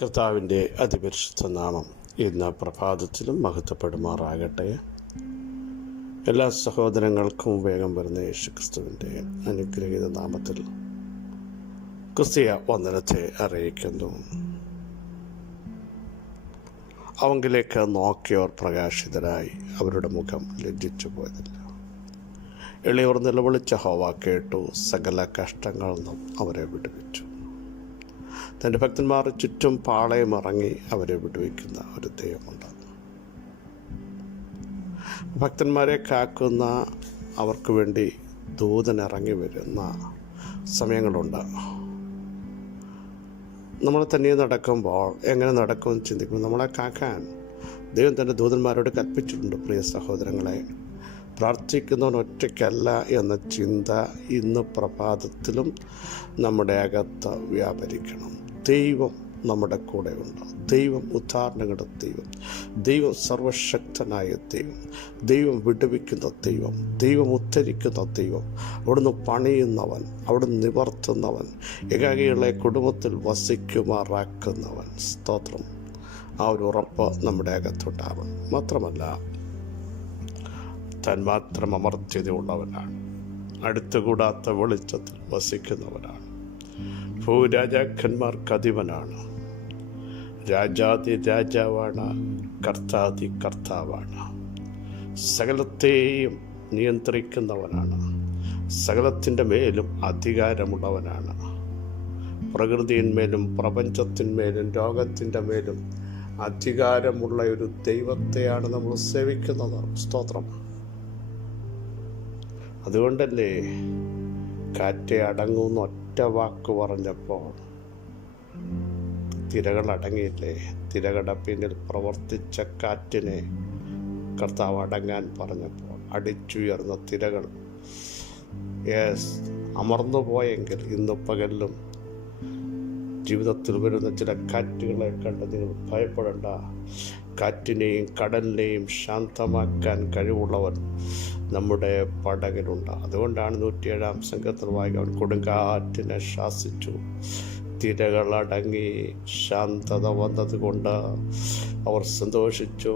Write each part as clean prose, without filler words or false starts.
കർത്താവിൻ്റെ അതിപരിശുദ്ധ നാമം ഇന്ന് പ്രഭാതത്തിലും മഹത്വപ്പെടുമാറാകട്ടെ. എല്ലാ സഹോദരങ്ങൾക്കും വേഗം വരുന്ന യേശുക്രിസ്തുവിൻ്റെ അനുഗ്രഹീത നാമത്തിൽ ക്രിസ്തീയ വന്ദനത്തെ അറിയിക്കുന്നു. അവങ്കിലേക്ക് നോക്കിയവർ പ്രകാശിതരായി, അവരുടെ മുഖം ലജ്ജിച്ചു പോയതില്ല. എളിയവർ നിലവിളിച്ച ഹോവ കേട്ടു, സകല കഷ്ടങ്ങളിൽ നിന്നും അവരെ വിടുവിച്ചു. തൻ്റെ ഭക്തന്മാർ ചുറ്റും പാളയമിറങ്ങി അവരെ വിടുവിക്കുന്ന ഒരു ദൈവമുണ്ട്. ഭക്തന്മാരെ കാക്കുന്ന അവർക്ക് വേണ്ടി ദൂതനിറങ്ങി വരുന്ന സമയങ്ങളുണ്ട്. നമ്മൾ തന്നെ നടക്കുമ്പോൾ എങ്ങനെ നടക്കുമെന്ന് ചിന്തിക്കുമ്പോൾ നമ്മളെ കാക്കാൻ ദൈവം തൻ്റെ ദൂതന്മാരോട് കൽപ്പിച്ചിട്ടുണ്ട്. പ്രിയ സഹോദരങ്ങളെ, പ്രാർത്ഥിക്കുന്നവൻ ഒറ്റയ്ക്കല്ല എന്ന ചിന്ത ഇന്ന് പ്രഭാതത്തിലും നമ്മുടെ അകത്ത് വ്യാപരിക്കണം. ദൈവം നമ്മുടെ കൂടെയുണ്ട്. ദൈവം ഉദ്ധാരണങ്ങളുടെ ദൈവം, ദൈവം സർവശക്തനായ ദൈവം, ദൈവം വിടുവിക്കുന്ന ദൈവം, ദൈവം ഉദ്ധരിക്കുന്ന ദൈവം, അവിടുന്ന് പണിയുന്നവൻ, അവിടുന്ന് നിവർത്തുന്നവൻ, ഏകാകികളെ കുടുംബത്തിൽ വസിക്കുമാറാക്കുന്നവൻ. സ്തോത്രം. ആ ഒരു ഉറപ്പ് നമ്മുടെ അകത്തുണ്ടാവണം. മാത്രമല്ല, താൻ മാത്രം അമർത്യതയുള്ളവനാണ്, അടുത്തുകൂടാത്ത വെളിച്ചത്തിൽ വസിക്കുന്നവനാണ്, ഭൂരാജാക്കന്മാർക്ക് അധിപനാണ്, രാജാതി രാജാവാണ്, കർത്താതി കർത്താവാണ്, സകലത്തെയും നിയന്ത്രിക്കുന്നവനാണ്, സകലത്തിൻ്റെ മേലും അധികാരമുള്ളവനാണ്. പ്രകൃതിയിന്മേലും പ്രപഞ്ചത്തിന്മേലും ലോകത്തിൻ്റെ മേലും അധികാരമുള്ള ഒരു ദൈവത്തെയാണ് നമ്മൾ സേവിക്കുന്നത്. സ്തോത്രം. അതുകൊണ്ടല്ലേ കാറ്റെ അടങ്ങുന്ന ഒറ്റ വാക്ക് പറഞ്ഞപ്പോൾ തിരകൾ അടങ്ങിയില്ലേ? തിരകളുടെ പിന്നിൽ പ്രവർത്തിച്ച കാറ്റിനെ കർത്താവ് അടങ്ങാൻ പറഞ്ഞപ്പോൾ അടിച്ചുയർന്ന തിരകൾ അമർന്നു പോയെങ്കിൽ ഇന്ന് പകലിലും ജീവിതത്തിൽ വരുന്ന ചില കാറ്റുകളെ കണ്ട് നിങ്ങൾ ഭയപ്പെടേണ്ട. കാറ്റിനെയും കടലിനെയും ശാന്തമാക്കാൻ കഴിവുള്ളവൻ നമ്മുടെ പടകിലുണ്ട്. അതുകൊണ്ടാണ് 107-ാം സംഘത്തിൽ വായിക്കാൻ, കൊടുങ്കാറ്റിനെ ശാസിച്ചു, തിരകളടങ്ങി, ശാന്തത വന്നതുകൊണ്ട് അവർ സന്തോഷിച്ചു,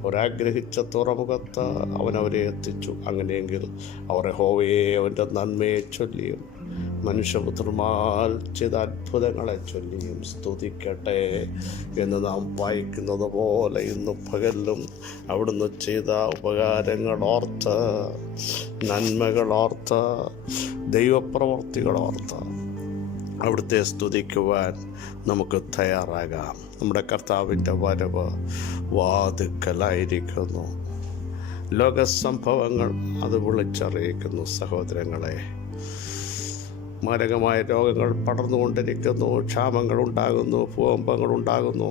അവരാഗ്രഹിച്ച തുറമുഖത്ത് അവനവരെ എത്തിച്ചു. അങ്ങനെയെങ്കിൽ അവർ യഹോവയെ, അവൻ്റെ നന്മയെ ചൊല്ലിയും മനുഷ്യപുത്രന്മാർ ചെയ്ത അത്ഭുതങ്ങളെ ചൊല്ലിയും സ്തുതിക്കട്ടെ എന്ന് നാം വായിക്കുന്നത് പോലെ ഇന്ന് പകലിലും അവിടുന്ന് ചെയ്ത ഉപകാരങ്ങളോർത്ത്, നന്മകളോർത്ത്, ദൈവപ്രവർത്തികളോർത്ത് അവിടുത്തെ സ്തുതിക്കുവാൻ നമുക്ക് തയ്യാറാകാം. നമ്മുടെ കർത്താവിൻ്റെ വരവ് വാതിക്കലായിരിക്കുന്നു. ലോകസംഭവങ്ങൾ അത് വിളിച്ചറിയിക്കുന്നു. സഹോദരങ്ങളെ, മാരകമായ രോഗങ്ങൾ പടർന്നുകൊണ്ടിരിക്കുന്നു, ക്ഷാമങ്ങൾ ഉണ്ടാകുന്നു, ഭൂകമ്പങ്ങൾ ഉണ്ടാകുന്നു.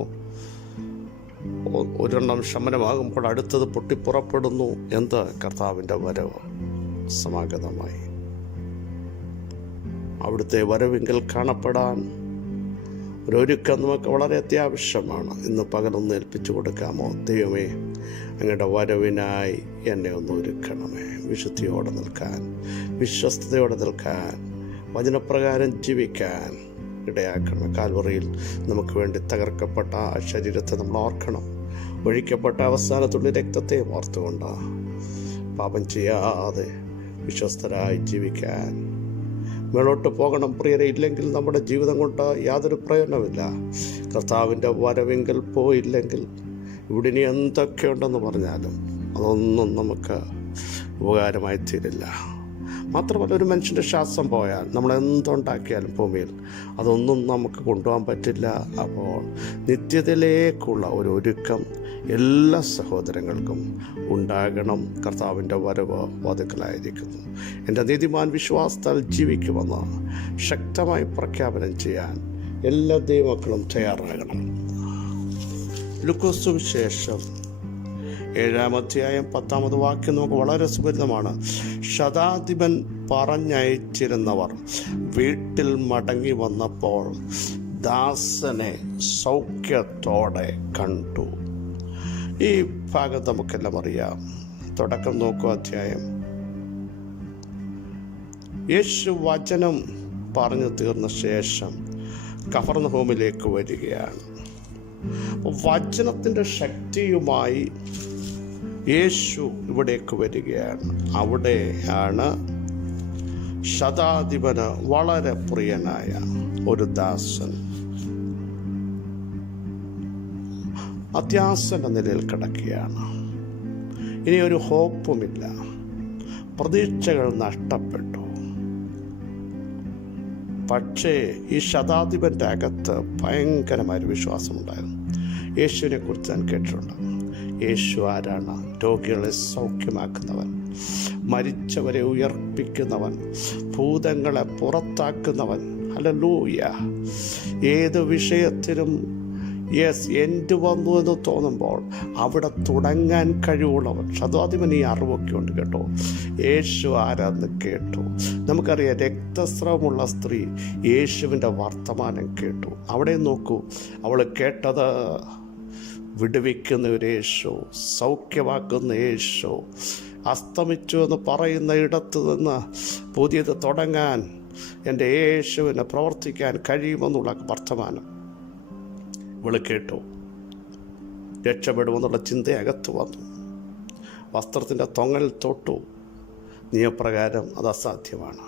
ഒരെണ്ണം ശമനമാകുമ്പോൾ അടുത്തത് പൊട്ടിപ്പുറപ്പെടുന്നു. എന്ത്? കർത്താവിൻ്റെ വരവ് സമാഗതമായി. അവിടുത്തെ വരവിങ്കിൽ കാണപ്പെടാൻ ഒരൊരുക്കം നമുക്ക് വളരെ അത്യാവശ്യമാണ്. ഇന്ന് പകലൊന്ന് ഏൽപ്പിച്ചു കൊടുക്കാമോ? ദൈവമേ, അങ്ങയുടെ വരവിനായി എന്നെ ഒന്ന് ഒരുക്കണമേ. വിശുദ്ധിയോടെ നിൽക്കാൻ, വിശ്വസ്തയോടെ നിൽക്കാൻ, വചനപ്രകാരം ജീവിക്കാൻ ഇടയാക്കണം. കാൽവറിയിൽ നമുക്ക് വേണ്ടി തകർക്കപ്പെട്ട ആ ശരീരത്തെ നമ്മൾ ഓർക്കണം. ഒഴിക്കപ്പെട്ട അവസാനത്തുള്ള രക്തത്തെ ഓർത്തുകൊണ്ട് പാപം ചെയ്യാതെ വിശ്വസ്തരായി ജീവിക്കാൻ മേളോട്ട് പോകണം. പ്രിയരെ, ഇല്ലെങ്കിൽ നമ്മുടെ ജീവിതം കൊണ്ട് യാതൊരു പ്രയോജനമില്ല. കർത്താവിൻ്റെ വരവെങ്കിൽ പോയില്ലെങ്കിൽ ഇവിടെ ഇനി എന്തൊക്കെയുണ്ടെന്ന് പറഞ്ഞാലും അതൊന്നും നമുക്ക് ഉപകാരമായി തീരില്ല. മാത്രമല്ല, ഒരു മനുഷ്യൻ്റെ ശ്വാസം പോയാൽ നമ്മൾ എന്തുണ്ടാക്കിയാലും ഭൂമിയിൽ അതൊന്നും നമുക്ക് കൊണ്ടുപോകാൻ പറ്റില്ല. അപ്പോൾ നിത്യതയിലേക്കുള്ള ഒരു ഒരുക്കം എല്ലാ സഹോദരങ്ങൾക്കും ഉണ്ടാകണം. കർത്താവിൻ്റെ വരവ് വാതിക്കലായിരിക്കുന്നു. എൻ്റെ നീതിമാൻ വിശ്വാസത്താൽ ജീവിക്കുമെന്ന് ശക്തമായി പ്രഖ്യാപനം ചെയ്യാൻ എല്ലാ ദൈവമക്കളും തയ്യാറാകണം. ലൂക്കോസ് സുവിശേഷം 7-ാം അധ്യായം 10-ാമത് വാക്യം നമുക്ക് വളരെ സുപരിതമാണ്. ശതാധിപൻ പറഞ്ഞയച്ചിരുന്നവർ വീട്ടിൽ മടങ്ങി വന്നപ്പോൾ ദാസനെ സൗഖ്യത്തോടെ കണ്ടു. ഈ ഭാഗം നമുക്കെല്ലാം അറിയാം. തുടക്കം നോക്കൂ. അധ്യായം യേശു വചനം പറഞ്ഞു തീർന്ന ശേഷം കഫർന്നഹൂമിലേക്ക് വരികയാണ്. വചനത്തിൻ്റെ ശക്തിയുമായി യേശു ഇവിടേക്ക് വരികയാണ്. അവിടെയാണ് ശതാധിപന് വളരെ പ്രിയനായ ഒരു ദാസൻ അത്യാസന്ന നിലയിൽ കിടക്കുകയാണ്. ഇനി ഒരു ഹോപ്പുമില്ല, പ്രതീക്ഷകൾ നഷ്ടപ്പെട്ടു. പക്ഷേ ഈ ശതാധിപൻ്റെ അകത്ത് ഭയങ്കരമായൊരു വിശ്വാസമുണ്ടായിരുന്നു. യേശുവിനെ കുറിച്ച് ഞാൻ കേട്ടിട്ടുണ്ട്. യേശു ആരാണ്? രോഗികളെ സൗഖ്യമാക്കുന്നവൻ, മരിച്ചവരെ ഉയർപ്പിക്കുന്നവൻ, ഭൂതങ്ങളെ പുറത്താക്കുന്നവൻ. ഹല്ലേലൂയ. ഏത് വിഷയത്തിലും എൻഡ് വന്നു എന്ന് തോന്നുമ്പോൾ അവിടെ തുടങ്ങാൻ കഴിവുള്ളവൻ. ശതാധിപൻ ഈ അറിവൊക്കെ ഉണ്ട് കേട്ടോ. യേശു ആരാന്ന് കേട്ടു. നമുക്കറിയാം, രക്തസ്രവമുള്ള സ്ത്രീ യേശുവിൻ്റെ വർത്തമാനം കേട്ടു. അവിടെ നോക്കൂ, അവൾ കേട്ടത് വിടുവിക്കുന്ന ഒരു യേശു, സൗഖ്യമാക്കുന്ന യേശു. അസ്തമിച്ചു എന്ന് പറയുന്ന ഇടത്ത് നിന്ന് പുതിയത് തുടങ്ങാൻ എൻ്റെ യേശുവിനെ പ്രവർത്തിക്കാൻ കഴിയുമെന്നുള്ള വർത്തമാനം ഇവള് കേട്ടു. രക്ഷപ്പെടുമെന്നുള്ള ചിന്തയകത്ത് വന്നു. വസ്ത്രത്തിൻ്റെ തൊങ്ങൽ തൊട്ടു. നിയമപ്രകാരം അത് അസാധ്യമാണ്.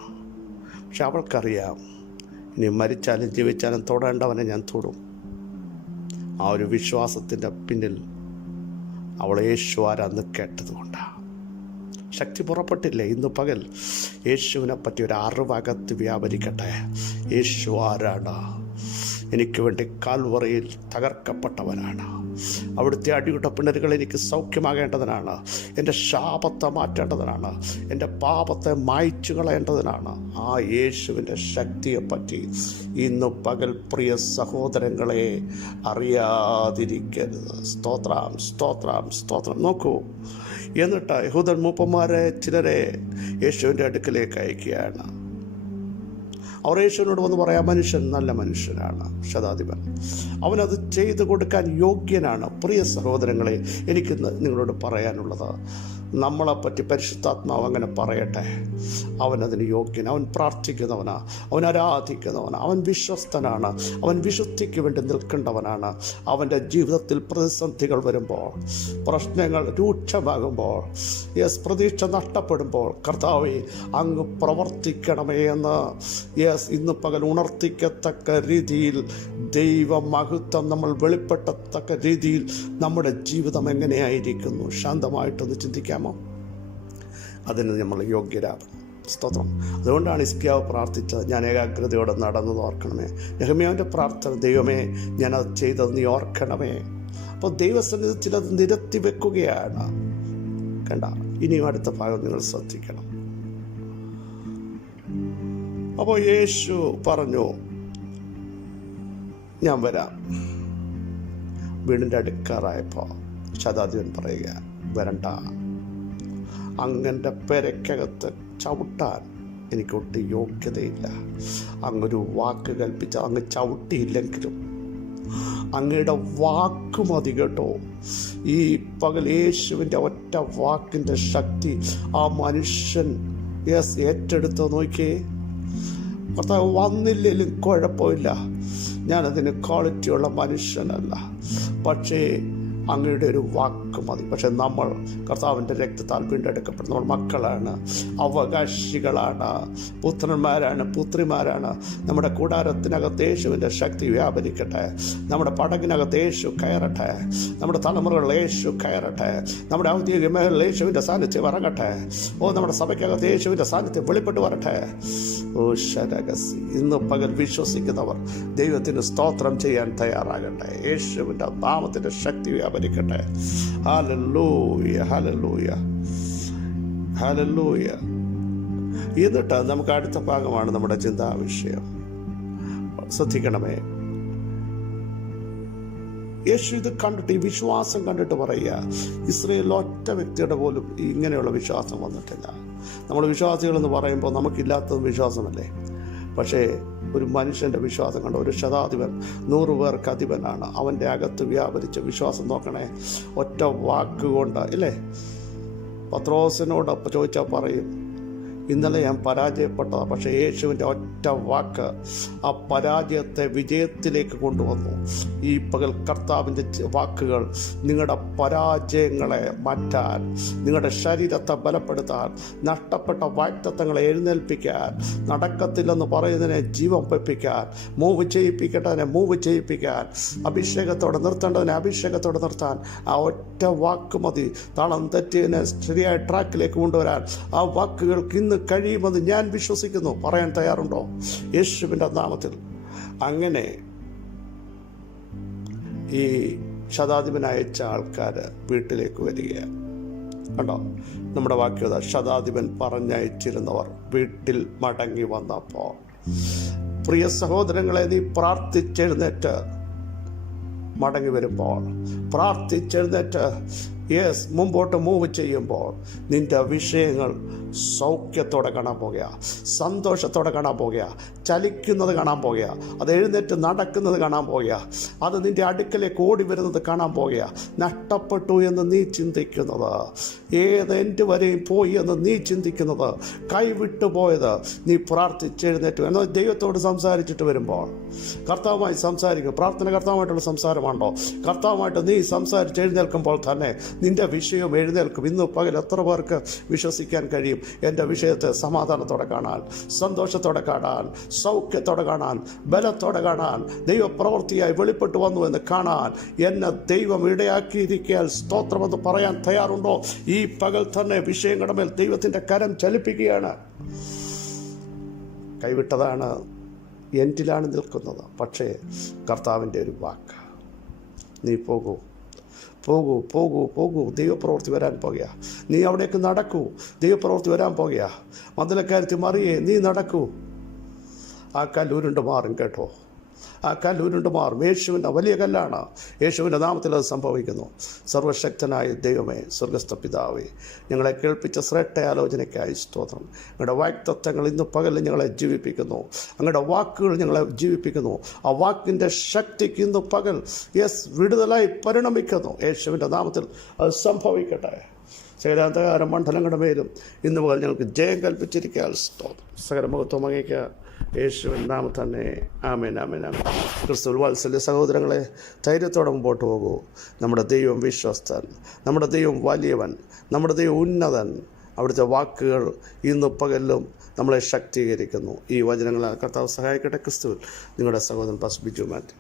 പക്ഷെ അവൾക്കറിയാം, ഇനി മരിച്ചാലും ജീവിച്ചാലും തൊടേണ്ടവനെ ഞാൻ തൊടും. ആ ഒരു വിശ്വാസത്തിൻ്റെ പിന്നിൽ അവൾ യേശു ആരാന്ന് കേട്ടതുകൊണ്ടാണ്. ശക്തി പുറപ്പെട്ടില്ലേ? ഇന്ന് പകൽ യേശുവിനെ പറ്റി ഒരു അറിവകത്ത് വ്യാപരിക്കട്ടെ. യേശു ആരാണ്? എനിക്ക് വേണ്ടി കാൽവറിയിൽ തകർക്കപ്പെട്ടവനാണ്. അവിടുത്തെ അടിയുടെ പിണരുകൾ എനിക്ക് സൗഖ്യമാകേണ്ടതിനാണ്. എൻ്റെ ശാപത്തെ മാറ്റേണ്ടതിനാണ്. എൻ്റെ പാപത്തെ മായ്ച്ചു കളയേണ്ടതിനാണ്. ആ യേശുവിൻ്റെ ശക്തിയെപ്പറ്റി ഇന്ന് പകൽ പ്രിയ സഹോദരങ്ങളെ അറിയാതിരിക്കരുത്. സ്തോത്രം, സ്തോത്രം, സ്തോത്രം. നോക്കൂ, എന്നിട്ട് യഹൂദൻ മൂപ്പന്മാരെ ചിലരെ യേശുവിൻ്റെ അടുക്കലേക്ക് അയക്കുകയാണ്. അവർ യേശുവിനോട് വന്ന് പറയാം, മനുഷ്യൻ നല്ല മനുഷ്യനാണ് ശതാധിപൻ, അവനത് ചെയ്തു കൊടുക്കാൻ യോഗ്യനാണ്. പ്രിയ സഹോദരങ്ങളെ, എനിക്ക് നിങ്ങളോട് പറയാനുള്ളത്, നമ്മളെപ്പറ്റി പരിശുദ്ധാത്മാവ് അങ്ങനെ പറയട്ടെ. അവനതിന് യോഗ്യൻ, അവൻ പ്രാർത്ഥിക്കുന്നവനാണ്, അവൻ ആരാധിക്കുന്നവനാണ്, അവൻ വിശ്വസ്തനാണ്, അവൻ വിശുദ്ധിക്ക് വേണ്ടി നിൽക്കേണ്ടവനാണ്. അവൻ്റെ ജീവിതത്തിൽ പ്രതിസന്ധികൾ വരുമ്പോൾ, പ്രശ്നങ്ങൾ രൂക്ഷമാകുമ്പോൾ, പ്രതീക്ഷ നഷ്ടപ്പെടുമ്പോൾ, കർത്താവേ അങ്ങ് പ്രവർത്തിക്കണമേ എന്ന് ഇന്ന് പകൽ ഉണർത്തിക്കത്തക്ക രീതിയിൽ ദൈവമഹത്വം നമ്മൾ വെളിപ്പെട്ടത്തക്ക രീതിയിൽ നമ്മുടെ ജീവിതം എങ്ങനെയായിരിക്കുന്നു ശാന്തമായിട്ടൊന്ന് ചിന്തിക്കാമോ? അതിന് നമ്മൾ യോഗ്യരാകണം. സ്തോത്രം. അതുകൊണ്ടാണ് ഹിസ്കിയാവ് പ്രാർത്ഥിച്ചത്, ഞാൻ ഏകാഗ്രതയോടെ നടന്നത് ഓർക്കണമേ. നെഹമ്യാവിൻ്റെ പ്രാർത്ഥന, ദൈവമേ ഞാനത് ചെയ്തത് നീ ഓർക്കണമേ. അപ്പോൾ ദൈവസന്നിധി ചിലത് നിരത്തി വെക്കുകയാണ്. കണ്ട, ഇനിയും അടുത്ത ഭാഗം നിങ്ങൾ ശ്രദ്ധിക്കണം. അപ്പോൾ യേശു പറഞ്ഞു, ഞാൻ വരാം. വീടിൻ്റെ അടുക്കാറായപ്പോൾ ശതാധിപൻ പറയുക, വരണ്ട, അങ്ങൻ്റെ പെരയ്ക്കകത്ത് ചവിട്ടാൻ എനിക്കൊട്ടും യോഗ്യതയില്ല. അങ്ങൊരു വാക്ക് കൽപ്പിച്ച അങ്ങ് ചവിട്ടിയില്ലെങ്കിലും അങ്ങയുടെ വാക്ക് മതി കേട്ടോ. ഈ പകൽ യേശുവിൻ്റെ ഒറ്റ വാക്കിൻ്റെ ശക്തി ആ മനുഷ്യൻ ഏറ്റെടുത്ത് നോക്കിയേ. കർത്താവ് വന്നില്ലെങ്കിലും കുഴപ്പമില്ല, ഞാനതിന് ക്വാളിറ്റിയുള്ള മനുഷ്യനല്ല, പക്ഷേ അങ്ങയുടെ ഒരു വാക്ക് മതി. പക്ഷെ നമ്മൾ കർത്താവിൻ്റെ രക്തത്താൽ വീണ്ടെടുക്കപ്പെടുന്ന നമ്മൾ മക്കളാണ്, അവകാശികളാണ്, പുത്രന്മാരാണ്, പുത്രിമാരാണ്. നമ്മുടെ കൂടാരത്തിനകത്ത് യേശുവിൻ്റെ ശക്തി വ്യാപരിക്കട്ടെ. നമ്മുടെ പടകിനകത്ത് യേശു കയറട്ടെ. നമ്മുടെ തലമുറകളിൽ യേശു കയറട്ടെ. നമ്മുടെ ഔദ്യോഗിക മേഖലയിൽ യേശുവിൻ്റെ സാന്നിധ്യം ഇറങ്ങട്ടെ. നമ്മുടെ സഭയ്ക്കകത്ത് യേശുവിൻ്റെ സാന്നിധ്യം വെളിപ്പെട്ട് വരട്ടെ. ശരഗസി. ഇന്ന് പകൽ വിശ്വസിക്കുന്നവർ ദൈവത്തിന് സ്തോത്രം ചെയ്യാൻ തയ്യാറാകട്ടെ. യേശുവിൻ്റെ നാമത്തിൻ്റെ ശക്തി വ്യാപരിക്കട്ടെ. ഹല്ലേലൂയ, ഹല്ലേലൂയ, ഹല്ലേലൂയ. എന്നിട്ട് നമുക്ക് അടുത്ത ഭാഗമാണ് നമ്മുടെ ചിന്താ വിഷയം. ശ്രദ്ധിക്കണമേ, യേശു ഇത് കണ്ടിട്ട്, ഈ വിശ്വാസം കണ്ടിട്ട് പറയുക, ഇസ്രായേലിൽ ഒറ്റ വ്യക്തിയുടെ പോലും ഇങ്ങനെയുള്ള വിശ്വാസം വന്നിട്ടില്ല. നമ്മൾ വിശ്വാസികളെന്ന് പറയുമ്പോൾ നമുക്കില്ലാത്തത് വിശ്വാസമല്ലേ? പക്ഷേ ഒരു മനുഷ്യൻ്റെ വിശ്വാസം കണ്ട ഒരു ശതാധിപൻ 100 പേർക്ക് അധിപനാണ്. അവൻ്റെ അകത്ത് വ്യാപരിച്ച വിശ്വാസം നോക്കണേ. ഒറ്റ വാക്കുകൊണ്ട് ഇല്ലേ? പത്രോസിനോട് ചോദിച്ചാൽ പറയും, ഇന്നലെ ഞാൻ പരാജയപ്പെട്ടതാണ്, പക്ഷേ യേശുവിൻ്റെ ഒറ്റ വാക്ക് ആ പരാജയത്തെ വിജയത്തിലേക്ക് കൊണ്ടുവന്നു. ഈ പകൽ കർത്താവിൻ്റെ വാക്കുകൾ നിങ്ങളുടെ പരാജയങ്ങളെ മാറ്റാൻ, നിങ്ങളുടെ ശരീരത്തെ ബലപ്പെടുത്താൻ, നഷ്ടപ്പെട്ട വാഗ്ദത്തങ്ങളെ എഴുന്നേൽപ്പിക്കാൻ, നടക്കത്തില്ലെന്ന് പറയുന്നതിനെ ജീവൻ വെപ്പിക്കാൻ, മൂവ് ചെയ്യിപ്പിക്കേണ്ടതിനെ മൂവ് ചെയ്യിപ്പിക്കാൻ, അഭിഷേകത്തോടെ നിർത്തേണ്ടതിനെ അഭിഷേകത്തോടെ നിർത്താൻ ആ ഒറ്റ വാക്ക് മതി. താളം തെറ്റിയതിനെ ശരിയായ ട്രാക്കിലേക്ക് കൊണ്ടുവരാൻ ആ വാക്കുകൾക്ക് ഇന്ന് കഴിയുമെന്ന് ഞാൻ വിശ്വസിക്കുന്നു. പറയാൻ തയ്യാറുണ്ടോ? യേശുവിൻ്റെ നാമത്തിൽ. അങ്ങനെ ഈ ശതാധിപൻ അയച്ച ആൾക്കാർ വീട്ടിലേക്ക് വരികയാണ്. കണ്ടോ, നമ്മുടെ വാക്യത ശതാധിപൻ പറഞ്ഞയച്ചിരുന്നവർ വീട്ടിൽ മടങ്ങി വന്നപ്പോൾ, പ്രിയ സഹോദരങ്ങളെ, നീ പ്രാർത്ഥിച്ചെഴുന്നേറ്റ് മടങ്ങി വരുമ്പോൾ, പ്രാർത്ഥിച്ചെഴുന്നേറ്റ് മുമ്പോട്ട് മൂവ് ചെയ്യുമ്പോൾ നിന്റെ വിഷയങ്ങൾ സൗഖ്യത്തോടെ കാണാൻ പോകുക, സന്തോഷത്തോടെ കാണാൻ പോകുക, ചലിക്കുന്നത് കാണാൻ പോകുക, അത് എഴുന്നേറ്റ് നടക്കുന്നത് കാണാൻ പോകുക, അത് നിന്റെ അടുക്കലേക്ക് ഓടി വരുന്നത് കാണാൻ പോകുക. നഷ്ടപ്പെട്ടു എന്ന് നീ ചിന്തിക്കുന്നത്, ഏത് എൻഡ് വരെയും പോയി എന്ന് നീ ചിന്തിക്കുന്നത്, കൈവിട്ടു പോയത് നീ പ്രാർത്ഥിച്ചെഴുന്നേറ്റു എന്നാൽ ദൈവത്തോട് സംസാരിച്ചിട്ട് വരുമ്പോൾ, കർത്താവുമായി സംസാരിക്കും. പ്രാർത്ഥന കർത്താവുമായിട്ടുള്ള സംസാരമാണോ? കർത്താവുമായിട്ട് നീ സംസാരിച്ചെഴുന്നേൽക്കുമ്പോൾ തന്നെ നിന്റെ വിഷയം എഴുന്നേൽക്കും. ഇന്ന് പകൽ എത്ര പേർക്ക് വിശ്വസിക്കാൻ കഴിയും എൻ്റെ വിഷയത്തെ സമാധാനത്തോടെ കാണാൻ, സന്തോഷത്തോടെ കാണാൻ, സൗഖ്യത്തോടെ കാണാൻ, ബലത്തോടെ കാണാൻ, ദൈവപ്രവൃത്തിയായി വെളിപ്പെട്ടു വന്നു എന്ന് കാണാൻ എന്നെ ദൈവം ഇടയാക്കിയിരിക്കാൻ സ്തോത്രമെന്ന് പറയാൻ തയ്യാറുണ്ടോ? ഈ പകൽ തന്നെ വിഷയങ്ങളുടെ മേൽ ദൈവത്തിൻ്റെ കരം ചലിപ്പിക്കുകയാണ്. കൈവിട്ടതാണ്, എൻഡിലാണ് നിൽക്കുന്നത്. പക്ഷേ കർത്താവിൻ്റെ ഒരു വാക്ക്, നീ പോകൂ, പോകൂ, പോകൂ, പോകൂ, ദൈവപ്രവൃത്തി വരാൻ പോകുക. നീ അവിടേക്ക് നടക്കൂ, ദൈവപ്രവൃത്തി വരാൻ പോകുക. മന്ദിരക്കാരത്തി മറിയേ, നീ നടക്കൂ. ആ കല്ലുരുണ്ട് മാറും കേട്ടോ, ആ കല്ലുരുണ്ട് മാറും. യേശുവിൻ്റെ വലിയ കല്ലാണ്. യേശുവിൻ്റെ നാമത്തിൽ അത് സംഭവിക്കുന്നു. സർവശക്തനായ ദൈവമേ, സ്വർഗസ്ഥ പിതാവേ, ഞങ്ങളെ കേൾപ്പിച്ച ശ്രേഷ്ഠ ആലോചനയ്ക്കായി സ്തോത്രം. ഞങ്ങളുടെ വാഗ്ദത്തങ്ങൾ ഇന്ന് പകലിൽ ഞങ്ങളെ ജീവിപ്പിക്കുന്നു. അങ്ങയുടെ വാക്കുകൾ ഞങ്ങളെ ജീവിപ്പിക്കുന്നു. ആ വാക്കിൻ്റെ ശക്തിക്ക് ഇന്ന് പകൽ വിടുതലായി പരിണമിക്കുന്നു. യേശുവിൻ്റെ നാമത്തിൽ അത് സംഭവിക്കട്ടെ. സകലാന്തകാര മണ്ഡലങ്ങളുടെ മേലും ഇന്ന് പകൽ ഞങ്ങൾക്ക് ജയം കൽപ്പിച്ചിരിക്കാൻ സ്തോത്രം. സകലമുഖത്വം അങ്ങേക്ക് യേശുവിൻ നാമം തന്നെ. ആമേൻ, ആമേൻ, ആമേൻ. ക്രിസ്തുവിൽ വാത്സല്യ സഹോദരങ്ങളെ, ധൈര്യത്തോടെ മുമ്പോട്ട് പോകൂ. നമ്മുടെ ദൈവം വിശ്വസ്തൻ, നമ്മുടെ ദൈവം വലിയവൻ, നമ്മുടെ ദൈവം ഉന്നതൻ. അവിടുത്തെ വാക്കുകൾ ഇന്ന് പകലിലും നമ്മളെ ശക്തീകരിക്കുന്നു. ഈ വചനങ്ങളാൽ കർത്താവ് സഹായിക്കട്ടെ. ക്രിസ്തുവിൽ നിങ്ങളുടെ സഹോദരൻ പാസ്റ്റർ ബിജു മാത്യു.